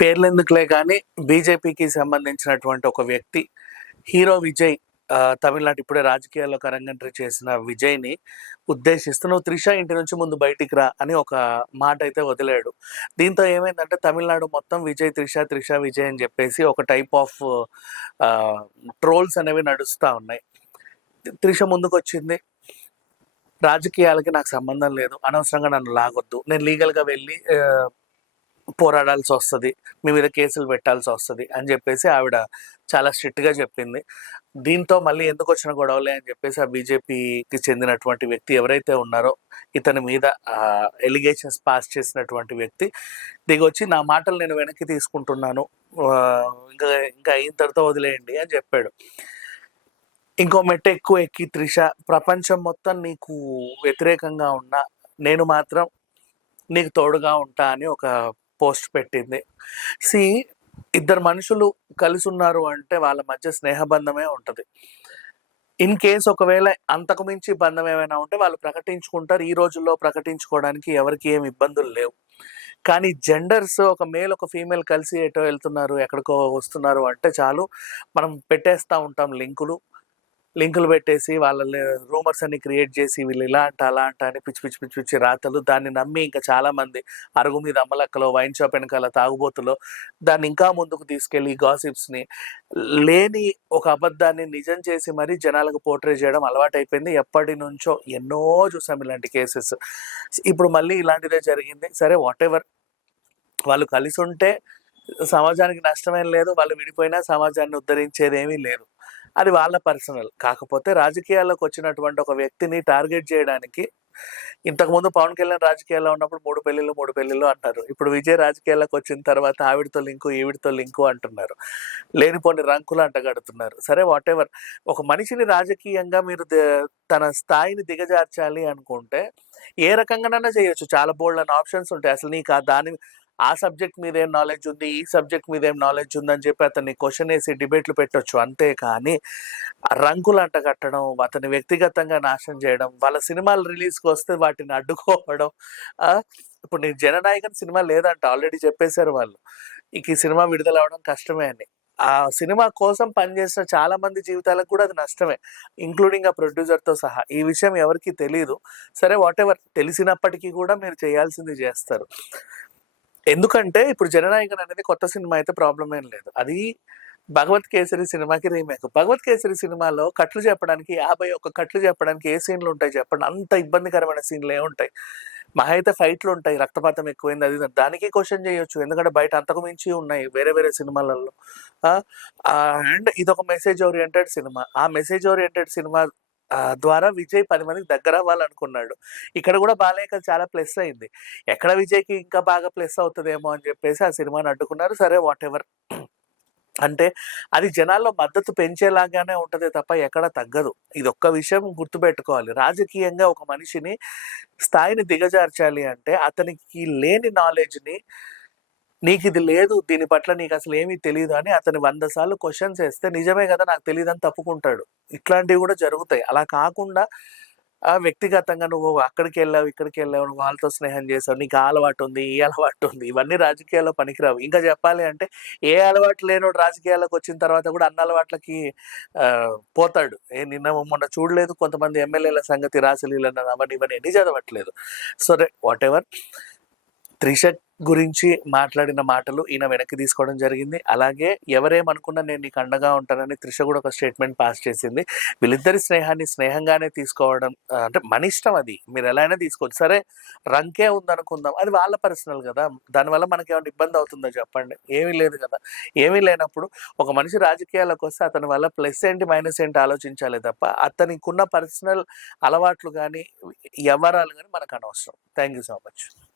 పేర్లెందుకులే గానీ, బీజేపీకి సంబంధించినటువంటి ఒక వ్యక్తి హీరో విజయ్ తమిళనాడు ఇప్పుడే రాజకీయాల్లోకి అరంగేట్రం చేసిన విజయ్‌ని ఉద్దేశిస్తూ "నువ్వు 'త్రిష' ఇంటి నుంచి ముందు బయటికి రా" అని ఒక మాటైతే వదిలాడు. దీంతో ఏమైందంటే తమిళనాడు మొత్తం విజయ్ 'త్రిష', 'త్రిష', విజయ్ అని చెప్పేసి ఒక టైప్ ఆఫ్ ట్రోల్స్ అనేవి నడుస్తా ఉన్నాయి. 'త్రిష' ముందుకొచ్చింది. రాజకీయాలకి నాకు సంబంధం లేదు. అనవసరంగా నన్ను లాగొద్దు. నేను లీగల్‌గా వెళ్ళి పోరాడాల్సొస్తది. మీ మీద కేసులు పెట్టాల్సొస్తది అని జెప్పేసి ఆవిడ చాలా స్ట్రిక్ట్‌గా చెప్పింది. దీంతో మళ్ళీ ఎందుకొచ్చిన గొడవలే అని జెప్పేసి ఆ బీజేపీకి చెందినటువంటి వ్యక్తి ఎవరైతే ఉన్నారో ఇతని మీద ఎలిగేషన్స్ పాస్ చేసినటువంటి వ్యక్తి దిగొచ్చి నా మాటలు నేను వెనక్కి తీసుకుంటున్నాను. ఇంకా ఇంకా ఇంతటితో వదిలేయండి అని జెప్పాడు. ఇంకో మెట్టు ఎక్కువ ఎక్కి 'త్రిష' ప్రపంచం మొత్తం నీకు వ్యతిరేకంగా ఉన్నా నేను మాత్రం నీకు తోడుగా ఉంటా అని ఒక పోస్ట్ పెట్టింది. సీ ఇద్దరు మనుషులు కలిసున్నారు అంటే వాళ్ళ మధ్య స్నేహబంధమే ఉంటది. ఇన్ కేస్ ఒకవేళ అంతకు మించి బంధం ఏమైనా ఉంటే వాళ్ళు ప్రకటించుకుంటారు. ఈ రోజుల్లో ప్రకటించుకోవడానికి ఎవరికీ ఏమి ఇబ్బందులు లేవు. కానీ జెండర్స్ ఒక మేల్, ఒక ఫీమేల్ కలిసి ఎటో వెళ్తున్నారు, ఎక్కడికో వస్తున్నారు అంటే చాలు మనం పెట్టేస్తా ఉంటాం లింకులు పెట్టేసి వాళ్ళ రూమర్స్ అన్ని క్రియేట్ చేసి వీళ్ళు ఇలా అంట అలా అంట అని పిచ్చి రాతలు దాన్ని నమ్మి ఇంకా చాలా మంది అరుగు మీద అమ్మలక్కలో వైన్ షాప్ వెనకాల తాగుబోతులో దాన్ని ఇంకా ముందుకు తీసుకెళ్లి గాసిప్స్ని లేని ఒక అబద్ధాన్ని నిజం చేసి మరీ జనాలకు పోర్ట్రే చేయడం అలవాటైపోయింది. ఎప్పటి నుంచో ఎన్నో చూసాం ఇలాంటి కేసెస్. ఇప్పుడు మళ్ళీ ఇలాంటిదే జరిగింది. సరే వాట్ ఎవర్, వాళ్ళు కలిసి ఉంటే సమాజానికి నష్టమేం లేదు, వాళ్ళు విడిపోయినా సమాజాన్ని ఉద్ధరించేదేమీ లేదు. అది వాళ్ళ పర్సనల్. కాకపోతే రాజకీయాల్లోకి వచ్చినటువంటి ఒక వ్యక్తిని టార్గెట్ చేయడానికి ఇంతకుముందు పవన్ కళ్యాణ్ రాజకీయాల్లో ఉన్నప్పుడు 3 పెళ్ళిళ్ళు అంటారు. ఇప్పుడు విజయ్ రాజకీయాల్లోకి వచ్చిన తర్వాత ఆవిడతో లింకు, ఈవిడతో లింకు అంటున్నారు. లేనిపోని రంకులు అంటగడుతున్నారు. సరే వాట్ ఎవర్, ఒక మనిషిని రాజకీయంగా మీరు తన స్థాయిని దిగజార్చాలి అనుకుంటే ఏ రకంగానైనా చేయొచ్చు. చాలా బోల్డన్ని ఆప్షన్స్ ఉంటాయి. అసలు నీకు ఆ సబ్జెక్ట్ మీద ఏం నాలెడ్జ్ ఉంది, ఈ సబ్జెక్ట్ మీద ఏం నాలెడ్జ్ ఉందని చెప్పి అతన్ని క్వశ్చన్ వేసి డిబేట్లు పెట్టొచ్చు. అంతేకాని రంకులు అంటగట్టడం, అతన్ని వ్యక్తిగతంగా నాశనం చేయడం, వాళ్ళ సినిమాలు రిలీజ్కి వస్తే వాటిని అడ్డుకోవడం. ఇప్పుడు నేను జననాయకన్ సినిమా లేదంట, ఆల్రెడీ చెప్పేశారు వాళ్ళు. ఇక ఈ సినిమా విడుదల అవడం కష్టమే అని. ఆ సినిమా కోసం పనిచేసిన చాలా మంది జీవితాలకు కూడా అది నష్టమే, ఇంక్లూడింగ్ ఆ ప్రొడ్యూసర్తో సహా. ఈ విషయం ఎవరికి తెలియదు. సరే వాట్ ఎవర్, తెలిసినప్పటికీ కూడా మీరు చేయాల్సింది చేస్తారు. ఎందుకంటే ఇప్పుడు జననాయకన్ అనేది కొత్త సినిమా అయితే ప్రాబ్లం ఏం లేదు. అది భగవత్ కేసరి సినిమాకి రీమేక్. భగవత్ కేసరి సినిమాలో కట్లు చెప్పడానికి 51 కట్లు చెప్పడానికి ఏ సీన్లు ఉంటాయి చెప్పండి? అంత ఇబ్బందికరమైన సీన్లు ఏముంటాయి? మహా అయితే ఫైట్లు ఉంటాయి, రక్తపాతం ఎక్కువైంది అది దానికి క్వశ్చన్ చేయొచ్చు. ఎందుకంటే బయట అంతకు మించి ఉన్నాయి వేరే సినిమాలలో. అండ్ ఇదొక మెసేజ్ ఓరియంటెడ్ సినిమా. ఆ మెసేజ్ ఓరియంటెడ్ సినిమా ద్వారా విజయ్ 10 మందికి దగ్గర అవ్వాలనుకున్నాడు. ఇక్కడ కూడా బాలయ్యకి చాలా ప్లస్ అయింది. ఎక్కడ విజయ్‌కి ఇంకా బాగా ప్లస్ అవుతదేమో అని చెప్పేసి ఆ సినిమాని అడ్డుకున్నారు. సరే వాట్ ఎవర్. అంటే అది జనాల్లో మద్దతు పెంచేలాగానే ఉంటదే తప్ప ఎక్కడ తగ్గదు. ఇదొక్క విషయం గుర్తుపెట్టుకోవాలి. రాజకీయంగా ఒక మనిషిని స్థాయిని దిగజార్చాలి అంటే అతనికి లేని నాలెడ్జ్‌ని నీకిది లేదు, దీని పట్ల నీకసలు ఏమీ తెలీదు అని అతను 100 సార్లు క్వెషన్స్ ఏస్తే నిజమే గదా! నాకు తెలీదని తప్పుకుంటాడు. ఇట్లాంటివి గూడా జరుగుతాయి. అలా కాకుండా వ్యక్తిగతంగా నువ్వు అక్కడికెళ్ళావు, ఇక్కడికెళ్ళావు, నువ్వు వాళ్ళతో స్నేహం చేసావు, నీకు ఆ అలవాటుంది, ఈ అలవాటుంది, ఇవన్నీ రాజకీయాల్లో పనికిరావు. ఇంకా చెప్పాలి అంటే ఏ అలవాటు లేనోడు రాజకీయాల్లోకొచ్చిన తర్వాత కూడా అన్ని అలవాట్లకి పోతాడు. నిన్న మొన్న చూడలేదు కొంతమంది ఎమ్మెల్యేల సంగతి, రాసలీలలు అవన్నీ ఇవన్నీ ఎన్ని చదవట్లేదు. సరే వాట్ ఎవర్. 'త్రిష' గురించి మాట్లాడిన మాటలు ఈయన వెనక్కి తీసుకోవడం జరిగింది. అలాగే ఎవరేమనుకున్నా నేను నీకు అండగా ఉంటానని 'త్రిష' కూడా ఒక స్టేట్మెంట్ పాస్ చేసింది. వీళ్ళిద్దరి స్నేహాన్ని స్నేహంగానే తీసుకోవడం అంటే మన ఇష్టం అది. మీరు ఎలా అయినా తీసుకోవచ్చు. సరే రంకే ఉందనుకుందాం, అది వాళ్ళ పర్సనల్ గదా! దానివల్ల మనకేమన్నా ఇబ్బంది అవుతుందా చెప్పండి? ఏమీ లేదు గదా! ఏమీ లేనప్పుడు ఒక మనిషి రాజకీయాల్లోకొస్తే అతని వల్ల ప్లస్ ఏంటి, మైనస్ ఏంటి ఆలోచించాలే తప్ప అతనికున్న పర్సనల్ అలవాట్లు గానీ, వ్యవహారాలు గానీ మనకనవసరం. Thank you so much.